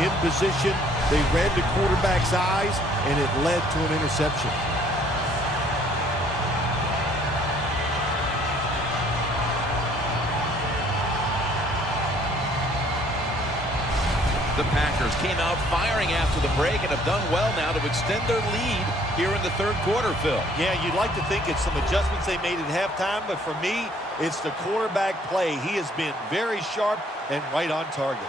in position. They read the quarterback's eyes, and it led to an interception. The Packers came out firing after the break and have done well now to extend their lead here in the third quarter, Phil. Yeah, you'd like to think it's some adjustments they made at halftime, but for me, it's the quarterback play. He has been very sharp and right on target.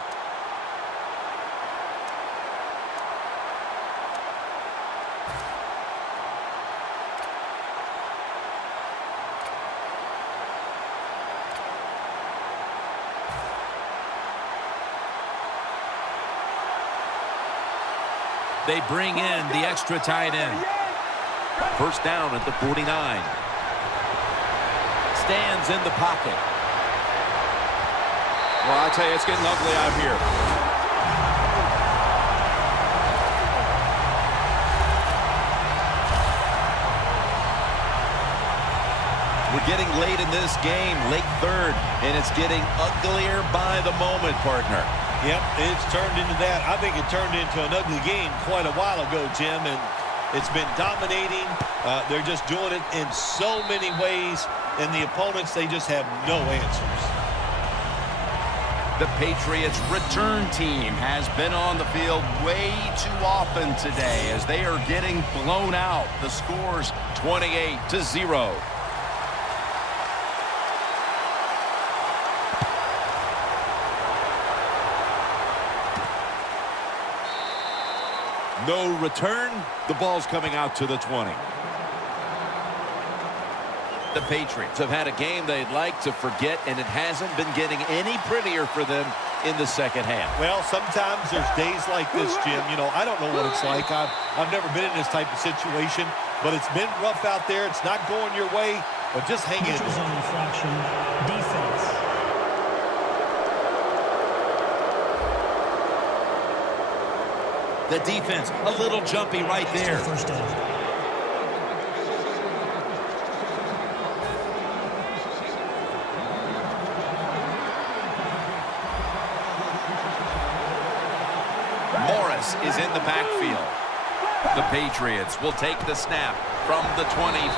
They bring in the extra tight end. First down at the 49. Stands in the pocket. Well, I tell you, it's getting ugly out here. We're getting late in this game, late third, and it's getting uglier by the moment, partner. Yep, it's turned into that. I think it turned into an ugly game quite a while ago, Jim, and it's been dominating. They're just doing it in so many ways, and the opponents, they just have no answers. The Patriots return team has been on the field way too often today as they are getting blown out. The score's 28-0. No return. The ball's coming out to the 20. The Patriots have had a game they'd like to forget, and it hasn't been getting any prettier for them in the second half. Well, sometimes there's days like this, Jim. You know, I don't know what it's like. I've never been in this type of situation, but it's been rough out there. It's not going your way, but just hang in there. Zone infraction, defense. The defense, a little jumpy right there. First down. Morris is in the backfield. The Patriots will take the snap from the 25.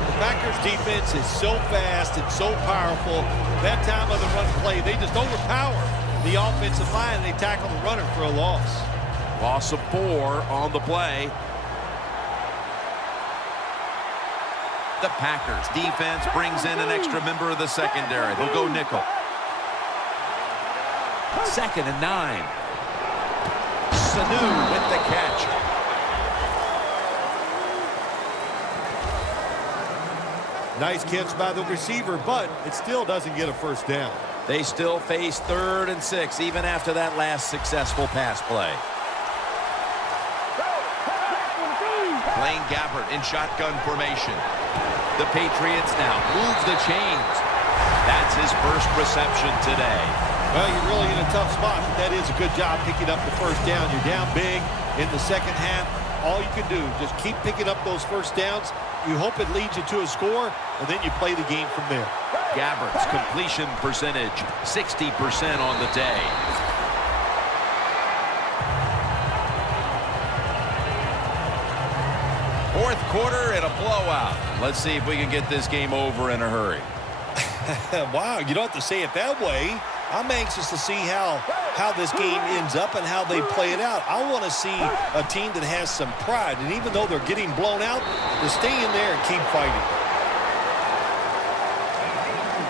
The Packers defense is so fast and so powerful. That time of the run play, they just overpower the offensive line. They tackle the runner for a loss. Loss of 4 on the play. The Packers defense brings in an extra member of the secondary. They'll go nickel. 2nd and 9. Sanu with the catch. Nice catch by the receiver, but it still doesn't get a first down. They still face 3rd and 6 even after that last successful pass play. Blaine Gabbert in shotgun formation. The Patriots now move the chains. That's his first reception today. Well, you're really in a tough spot. That is a good job picking up the first down. You're down big in the second half. All you can do, just keep picking up those first downs. You hope it leads you to a score, and then you play the game from there. Gabbert's completion percentage, 60% on the day. Fourth quarter and a blowout. Let's see if we can get this game over in a hurry. Wow, you don't have to say it that way. I'm anxious to see how this game ends up and how they play it out. I want to see a team that has some pride, and even though they're getting blown out, to stay in there and keep fighting.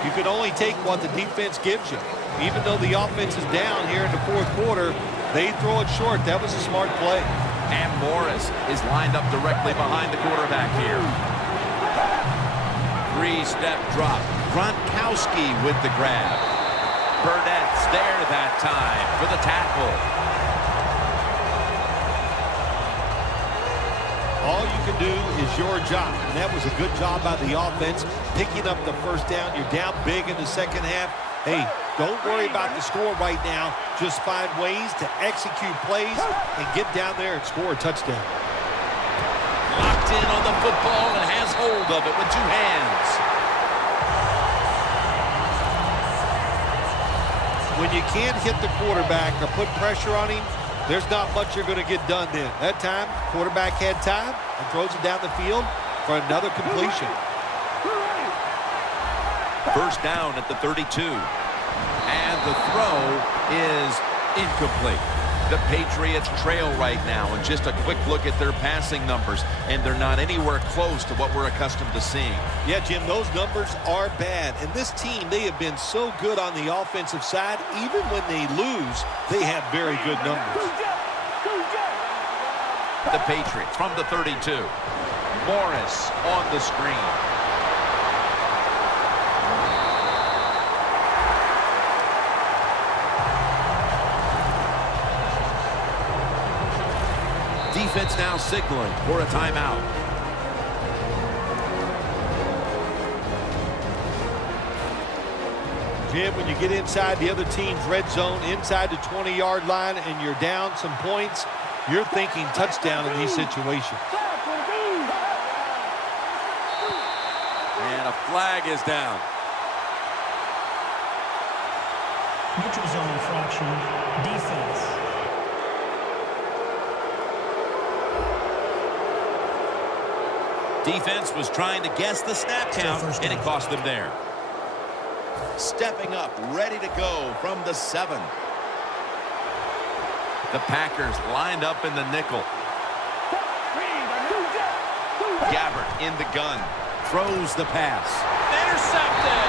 You can only take what the defense gives you. Even though the offense is down here in the fourth quarter, they throw it short. That was a smart play. And Morris is lined up directly behind the quarterback here. 3-step drop. Gronkowski with the grab. Burnett's there that time for the tackle. All you can do is your job, and that was a good job by the offense, picking up the first down. You're down big in the second half. Hey, don't worry about the score right now. Just find ways to execute plays and get down there and score a touchdown. Locked in on the football and has hold of it with 2 hands. when you can't hit the quarterback or put pressure on him, there's not much you're going to get done then. That time, quarterback had time and throws it down the field for another completion. First down at the 32. And the throw is incomplete. The Patriots trail right now, and just a quick look at their passing numbers, and they're not anywhere close to what we're accustomed to seeing. Yeah, Jim, those numbers are bad. And this team, they have been so good on the offensive side. Even when they lose, they have very good numbers. The Patriots from the 32. Morris on the screen. Defense now signaling for a timeout. Jim, when you get inside the other team's red zone, inside the 20-yard line, and you're down some points, you're thinking touchdown in these situations. And a flag is down. Neutral zone infraction. Defense. Defense was trying to guess the snap count, and it cost them there. Stepping up, ready to go from the 7. The Packers lined up in the nickel. Gabbert in the gun. Throws the pass. Intercepted!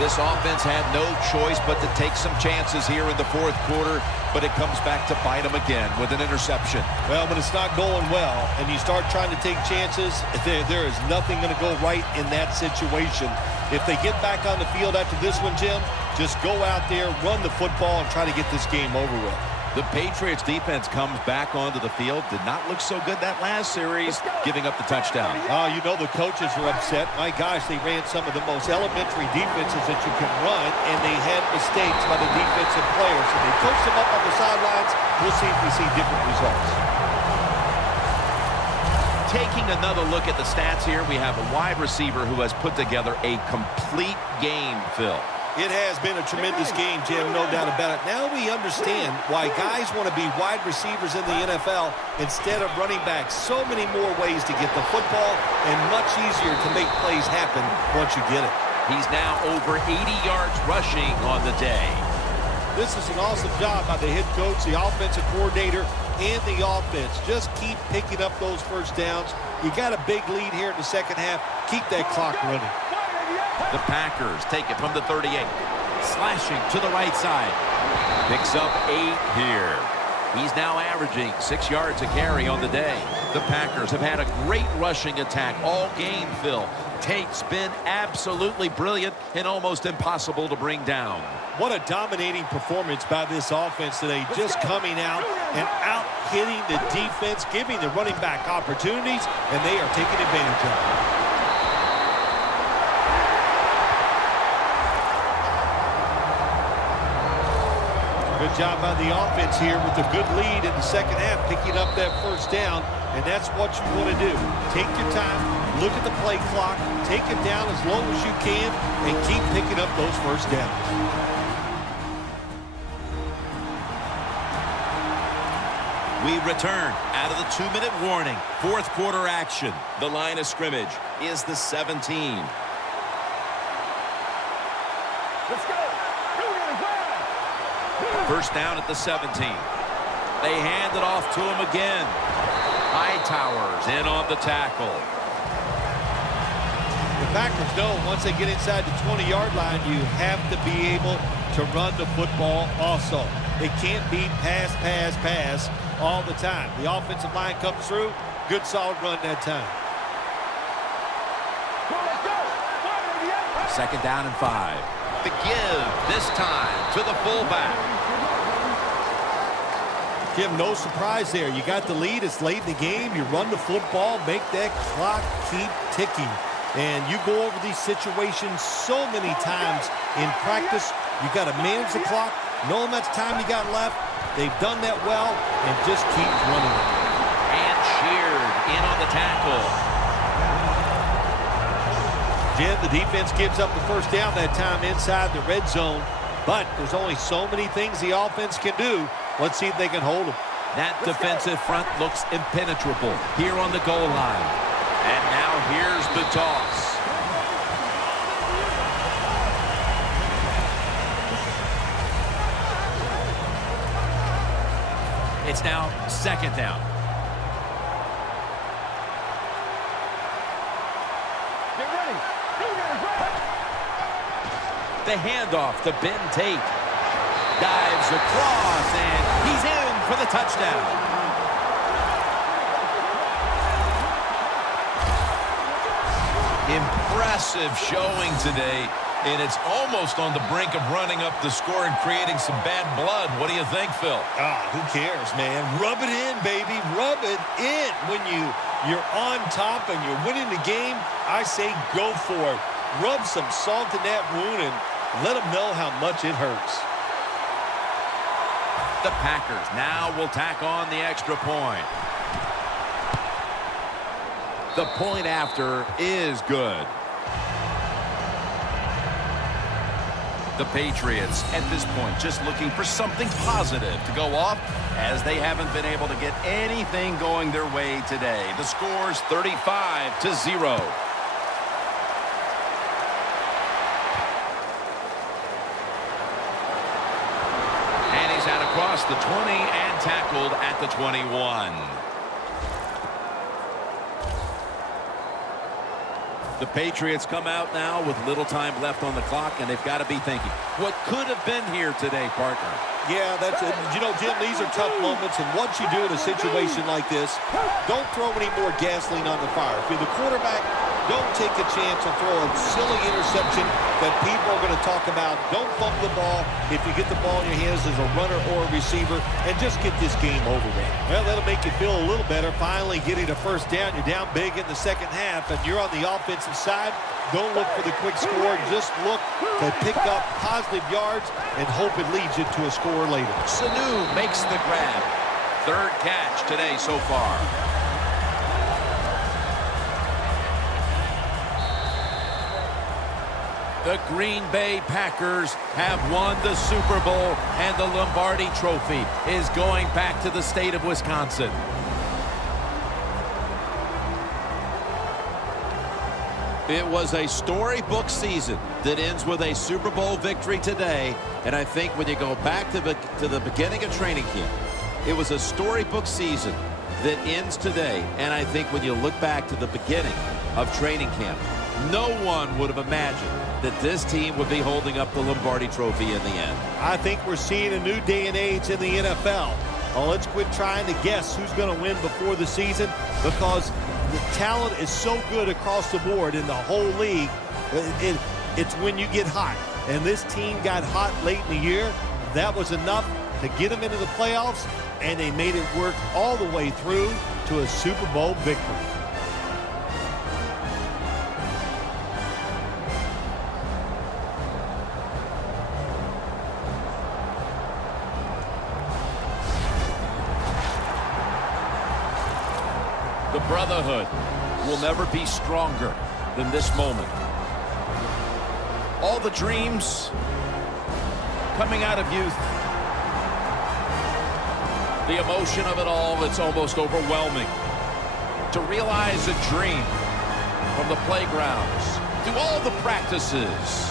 This offense had no choice but to take some chances here in the fourth quarter, but it comes back to bite them again with an interception. Well, when it's not going well and you start trying to take chances, there is nothing going to go right in that situation. If they get back on the field after this one, Jim, just go out there, run the football, and try to get this game over with. The Patriots defense comes back onto the field. Did not look so good that last series, giving up the touchdown. Oh, you know the coaches are upset. My gosh, they ran some of the most elementary defenses that you can run, and they had mistakes by the defensive players. So they coached them up on the sidelines. We'll see if we see different results. Taking another look at the stats here, we have a wide receiver who has put together a complete game, Phil. It has been a tremendous game, Jim, no doubt about it. Now we understand why guys want to be wide receivers in the NFL instead of running backs. So many more ways to get the football and much easier to make plays happen once you get it. He's now over 80 yards rushing on the day. This is an awesome job by the head coach, the offensive coordinator, and the offense. Just keep picking up those first downs. You got a big lead here in the second half. Keep that clock running. The Packers take it from the 38. Slashing to the right side. Picks up 8 here. He's now averaging 6 yards a carry on the day. The Packers have had a great rushing attack all game, Phil. Tate's been absolutely brilliant and almost impossible to bring down. What a dominating performance by this offense today. Just coming out and out-hitting the defense, giving the running back opportunities, and they are taking advantage of it. Good job by the offense here with a good lead in the second half, picking up that first down, and that's what you want to do. Take your time, look at the play clock, take it down as low as you can, and keep picking up those first downs. We return out of the 2-minute warning. Fourth quarter action. The line of scrimmage is the 17. Let's go. First down at the 17. They hand it off to him again. Hightowers in on the tackle. The Packers know once they get inside the 20-yard line, you have to be able to run the football also. They can't be pass, pass, pass all the time. The offensive line comes through. Good, solid run that time. Second down and 5. The give this time to the fullback. Jim, no surprise there. You got the lead. It's late in the game. You run the football, make that clock keep ticking. And you go over these situations so many times in practice. You got to manage the clock, know how much time you got left. They've done that well, and just keep running it. And cheered in on the tackle. Jim, the defense gives up the first down that time inside the red zone, but there's only so many things the offense can do. Let's see if they can hold them. That defensive front looks impenetrable here on the goal line. And now here's the toss. It's now second down. Get ready. The handoff to Ben Tate. Dives across, and he's in for the touchdown. Impressive showing today, and it's almost on the brink of running up the score and creating some bad blood. What do you think, Phil? Who cares, man? Rub it in, baby. Rub it in. When you're on top and you're winning the game, I say go for it. Rub some salt in that wound and let them know how much it hurts. The Packers now will tack on the extra point. The point after is good. The Patriots at this point just looking for something positive to go off, as they haven't been able to get anything going their way today. The score's 35-0. And he's out across the 20 and tackled at the 21. The Patriots come out now with little time left on the clock, and they've got to be thinking, what could have been here today, partner? Yeah, that's it. You know, Jim, these are tough moments, and what you do in a situation like this, don't throw any more gasoline on the fire. If you're the quarterback, don't take a chance and throw a silly interception that people are going to talk about. Don't fumble the ball if you get the ball in your hands as a runner or a receiver, and just get this game over with. Well, that'll make you feel a little better. Finally getting a first down. You're down big in the second half, and you're on the offensive side. Don't look for the quick score. Just look to pick up positive yards and hope it leads you to a score later. Sanu makes the grab. Third catch today so far. The Green Bay Packers have won the Super Bowl, and the Lombardi Trophy is going back to the state of Wisconsin. It was a storybook season that ends with a Super Bowl victory today, and I think when you go back to the beginning of training camp, it was a storybook season that ends today, and I think when you look back to the beginning of training camp, no one would have imagined that this team would be holding up the Lombardi Trophy in the end. I think we're seeing a new day and age in the NFL. Well, let's quit trying to guess who's going to win before the season, because the talent is so good across the board in the whole league. It's when you get hot. And this team got hot late in the year. That was enough to get them into the playoffs, and they made it work all the way through to a Super Bowl victory. The brotherhood will never be stronger than this moment. All the dreams coming out of youth. The emotion of it all, it's almost overwhelming. To realize a dream from the playgrounds, through all the practices,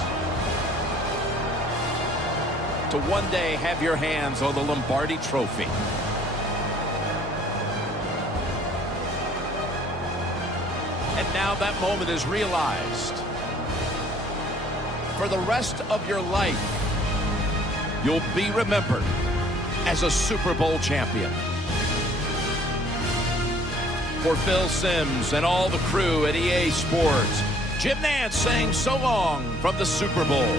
to one day have your hands on the Lombardi Trophy. And now that moment is realized. For the rest of your life, you'll be remembered as a Super Bowl champion. For Phil Simms and all the crew at EA Sports, Jim Nantz saying so long from the Super Bowl.